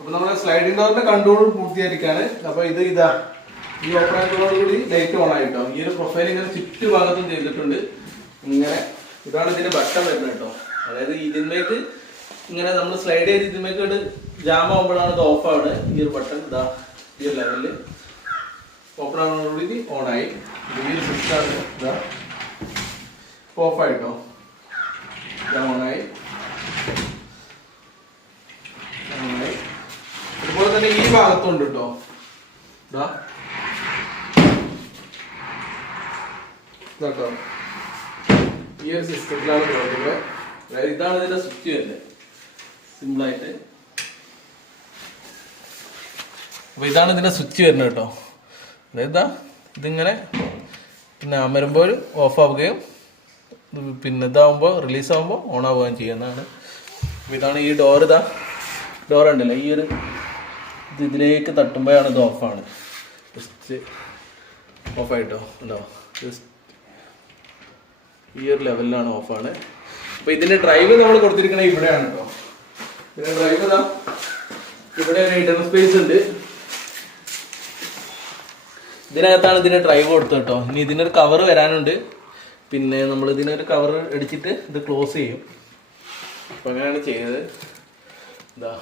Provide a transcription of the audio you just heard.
അപ്പൊ നമ്മുടെ സ്ലൈഡിംഗ് ഡോറിന്റെ കൺട്രോൾ പൂർത്തിയായിരിക്കാണ്. അപ്പൊ ഇതാ ഈ ഓപ്പൺ ആയതോടുകൂടി ലൈറ്റ് ഓൺ ആയിട്ടോ. ഈ ഒരു പ്രൊഫൈൽ ഇങ്ങനെ ചുറ്റുഭാഗത്തും ചെയ്തിട്ടുണ്ട്. ഇങ്ങനെ ഇതാണ് ഇതിന്റെ ബട്ടൺ വരുന്നത് കേട്ടോ. അതായത് ഇതിന്മേക്ക് ഇങ്ങനെ നമ്മൾ സ്ലൈഡ് ചെയ്ത് ഇതിന്മേക്ക് ജാം ആകുമ്പോഴാണ് ഇത് ഓഫ് ആവുന്നത്. ഈ ഒരു ബട്ടൺ ഇതാ ഈ ഒരു ലെവലിൽ ഓപ്പൺ ആകുന്നതോടുകൂടി ഓണായി. ഈ ഒരു സ്വിച്ചാണ് ഇതാ ഓഫ് ആയിട്ടോ. ഇതാ ഓണായി. അതുപോലെ തന്നെ ഈ ഭാഗത്തുണ്ട് കേട്ടോ. ഇതാട്ടോ ഈ ഒരു സിസ്റ്റത്തിലാണ് പ്രവർത്തിക്കുന്നത്. അതായത് ഇതാണ് ഇതിന്റെ സ്വിച്ച് വരുന്നത് സിമ്പിളായിട്ട്. അപ്പൊ ഇതാണ് ഇതിന്റെ സ്വിച്ച് വരുന്നത് കേട്ടോ. അതായത് ഇതിങ്ങനെ പിന്നെ അമരുമ്പോൾ ഓഫ് ആവുകയും പിന്നെ ഇതാവുമ്പോൾ റിലീസ് ആവുമ്പോൾ ഓൺ ആവുകയും ചെയ്യുന്നതാണ്. അപ്പൊ ഇതാണ് ഈ ഡോർ ഉണ്ടല്ലോ. ഈ ഒരു ഇതിലേക്ക് തട്ടുമ്പോഴാണ് ഇത് ഓഫാണ്. ജസ്റ്റ് ഓഫായിട്ടോ ഉണ്ടോ. ജസ്റ്റ് ഈ ഒരു ലെവലിലാണ് ഓഫാണ്. അപ്പോൾ ഇതിൻ്റെ ഡ്രൈവ് നമ്മൾ കൊടുത്തിരിക്കണത് ഇവിടെയാണ് കേട്ടോ. ഇതിൻ്റെ ഡ്രൈവ് ഇതാ ഇവിടെ ഒരു ഇന്റർണൽ സ്പേസ് ഉണ്ട്. ഇതിനകത്താണ് ഇതിൻ്റെ ഡ്രൈവ് കൊടുത്തത് കേട്ടോ. ഇനി ഇതിനൊരു കവർ വരാനുണ്ട്. പിന്നെ നമ്മൾ ഇതിനൊരു കവർ അടിച്ചിട്ട് ഇത് ക്ലോസ് ചെയ്യും. അപ്പോൾ അങ്ങനെയാണ് ചെയ്തത്. ഇതാ